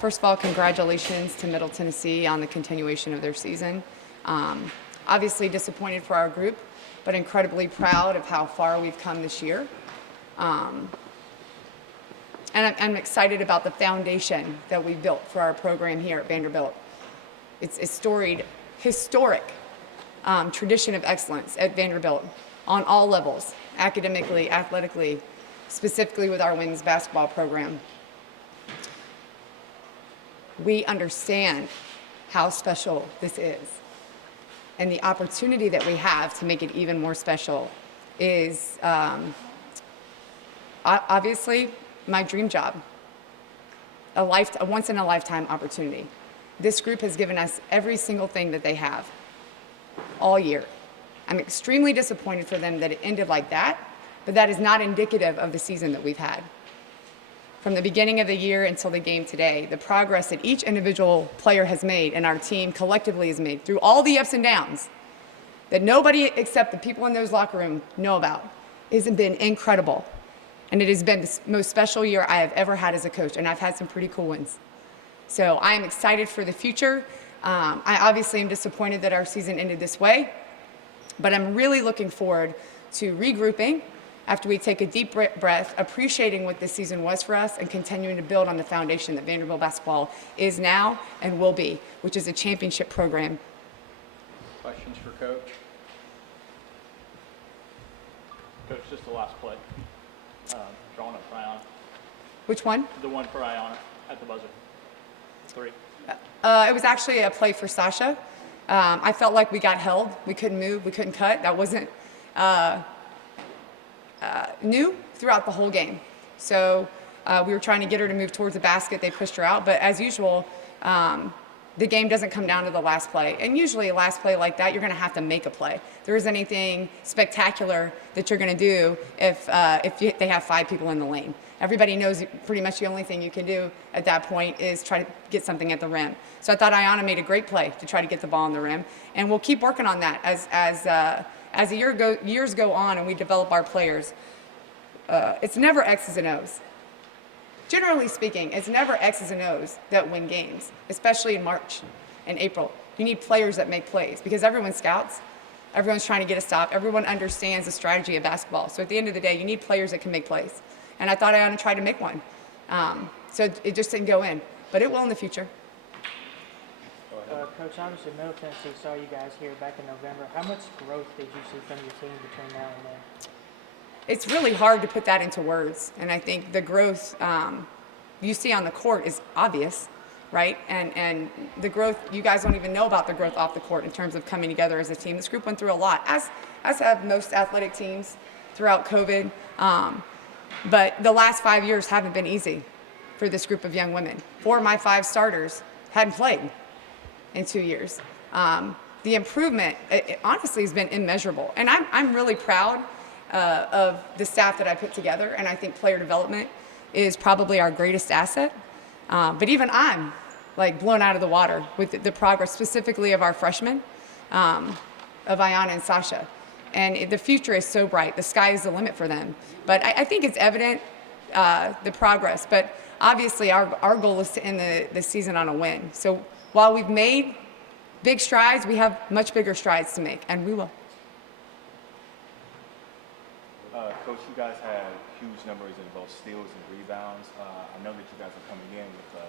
First of all, congratulations to Middle Tennessee on the continuation of their season. Obviously disappointed for our group, but incredibly proud of how far we've come this year. And I'm excited about the foundation that we built for our program here at Vanderbilt. It's a storied, historic tradition of excellence at Vanderbilt on all levels, academically, athletically, specifically with our women's basketball program. We understand how special this is. And the opportunity that we have to make it even more special is obviously my dream job, a once-in-a-lifetime opportunity. This group has given us every single thing that they have all year. I'm extremely disappointed for them that it ended like that, but that is not indicative of the season that we've had. From the beginning of the year until the game today, the progress that each individual player has made and our team collectively has made through all the ups and downs that nobody except the people in those locker rooms know about has been incredible. And it has been the most special year I have ever had as a coach, and I've had some pretty cool ones. So I am excited for the future. I obviously am disappointed that our season ended this way, but I'm really looking forward to regrouping after we take a deep breath, appreciating what this season was for us, and continuing to build on the foundation that Vanderbilt basketball is now and will be, which is a championship program. Questions for Coach? Coach, just the last play. Drawing up for Ayanna. Which one? The one for Ayanna at the buzzer. 3. It was actually a play for Sasha. I felt like we got held. We couldn't move. We couldn't cut. That wasn't new throughout the whole game. So we were trying to get her to move towards the basket. They pushed her out. But as usual, the game doesn't come down to the last play. And usually a last play like that, you're going to have to make a play. There isn't anything spectacular that you're going to do if they have 5 people in the lane. Everybody knows pretty much the only thing you can do at that point is try to get something at the rim. So I thought Ayanna made a great play to try to get the ball on the rim. And we'll keep working on that as the years go on and we develop our players. It's never X's and O's. Generally speaking, it's never X's and O's that win games, especially in March and April. You need players that make plays because everyone scouts. Everyone's trying to get a stop. Everyone understands the strategy of basketball. So at the end of the day, you need players that can make plays. And I thought Ayanna tried to make one. So it just didn't go in. But it will in the future. Coach, obviously Middle Tennessee saw you guys here back in November. How much growth did you see from your team between now and then? It's really hard to put that into words. And I think the growth you see on the court is obvious, right? And the growth, you guys don't even know about the growth off the court in terms of coming together as a team. This group went through a lot, as have most athletic teams throughout COVID. But the last 5 years haven't been easy for this group of young women. 4 of my 5 starters hadn't played in 2 years. The improvement, it honestly has been immeasurable. And I'm really proud of the staff that I put together, and I think player development is probably our greatest asset. But even I'm like blown out of the water with the progress specifically of our freshmen, of Ayanna and Sasha. And the future is so bright. The sky is the limit for them. But I think it's evident, the progress. But obviously our goal is to end the season on a win. So while we've made big strides, we have much bigger strides to make, and we will. Coach, you guys had huge numbers in both steals and rebounds. I know that you guys are coming in with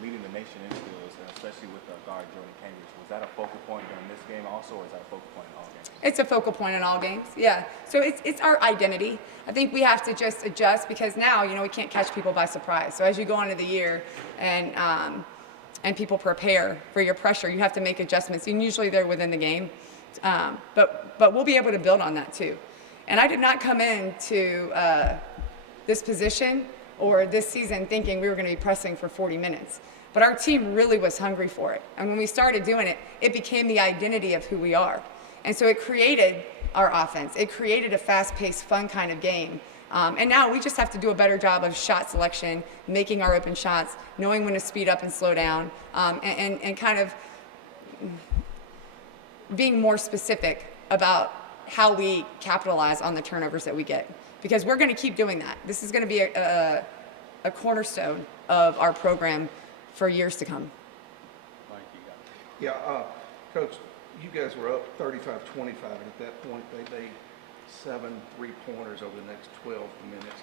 leading the nation in steals, especially with guard Jordan Cambridge. Was that a focal point during this game also, or is that a focal point in all games? It's a focal point in all games, yeah. So it's our identity. I think we have to just adjust because now, we can't catch people by surprise. So as you go into the year and people prepare for your pressure, you have to make adjustments, and usually they're within the game. But we'll be able to build on that too. And I did not come into this position or this season thinking we were going to be pressing for 40 minutes. But our team really was hungry for it. And when we started doing it, it became the identity of who we are. And so it created our offense. It created a fast-paced, fun kind of game. And now we just have to do a better job of shot selection, making our open shots, knowing when to speed up and slow down, and kind of being more specific about how we capitalize on the turnovers that we get. Because we're going to keep doing that. This is going to be a cornerstone of our program for years to come. Mike, you got it. Yeah, Coach, you guys were up 35-25, and at that point, they made 7 3-pointers over the next 12 minutes.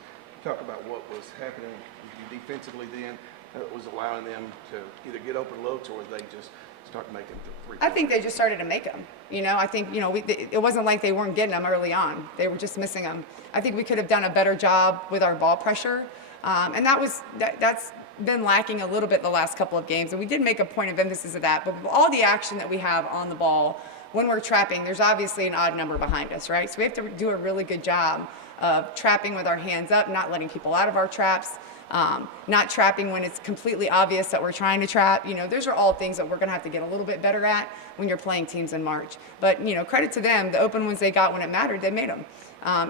Talk about what was happening with you defensively then that was allowing them to either get open looks or they just start making 3 I think they just started to make them. I think, it wasn't like they weren't getting them early on. They were just missing them. I think we could have done a better job with our ball pressure. And that's been lacking a little bit the last couple of games. And we did make a point of emphasis of that. But with all the action that we have on the ball, when we're trapping, there's obviously an odd number behind us, right? So we have to do a really good job of trapping with our hands up, not letting people out of our traps, not trapping when it's completely obvious that we're trying to trap. Those are all things that we're going to have to get a little bit better at when you're playing teams in March. But, credit to them, the open ones they got when it mattered, they made them.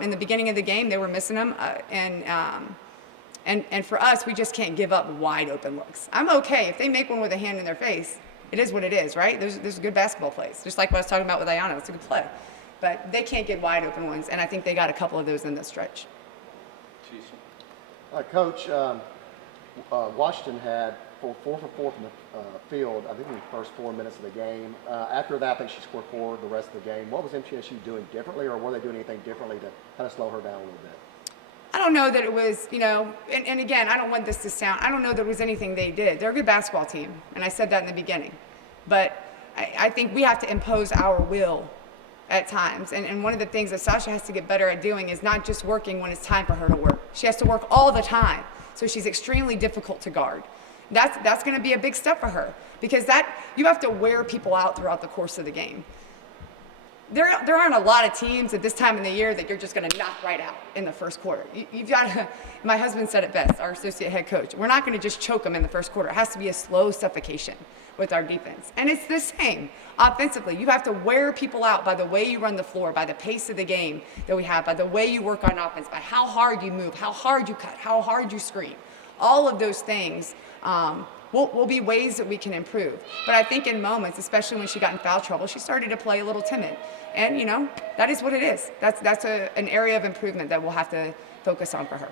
In the beginning of the game, they were missing them. And for us, we just can't give up wide open looks. I'm okay if they make one with a hand in their face. It is what it is, right? There's good basketball plays. Just like what I was talking about with Ayanna, it's a good play. But they can't get wide open ones, and I think they got a couple of those in this stretch. Coach, Washington had 4 for 4 from the field, I think in the first 4 minutes of the game. After that, I think she scored 4 the rest of the game. What was MTSU doing differently, or were they doing anything differently to kind of slow her down a little bit? I don't know that it was, and again, I don't want this to sound, I don't know that it was anything they did. They're a good basketball team, and I said that in the beginning. But I think we have to impose our will at times. And one of the things that Sasha has to get better at doing is not just working when it's time for her to work. She has to work all the time. So she's extremely difficult to guard. That's going to be a big step for her, because you have to wear people out throughout the course of the game. There aren't a lot of teams at this time of the year that you're just going to knock right out in the first quarter. You've got to, my husband said it best, our associate head coach, we're not going to just choke them in the first quarter. It has to be a slow suffocation with our defense. And it's the same offensively. You have to wear people out by the way you run the floor, by the pace of the game that we have, by the way you work on offense, by how hard you move, how hard you cut, how hard you screen. All of those things will be ways that we can improve. But I think in moments, especially when she got in foul trouble, she started to play a little timid. And, that is what it is. That's an area of improvement that we'll have to focus on for her.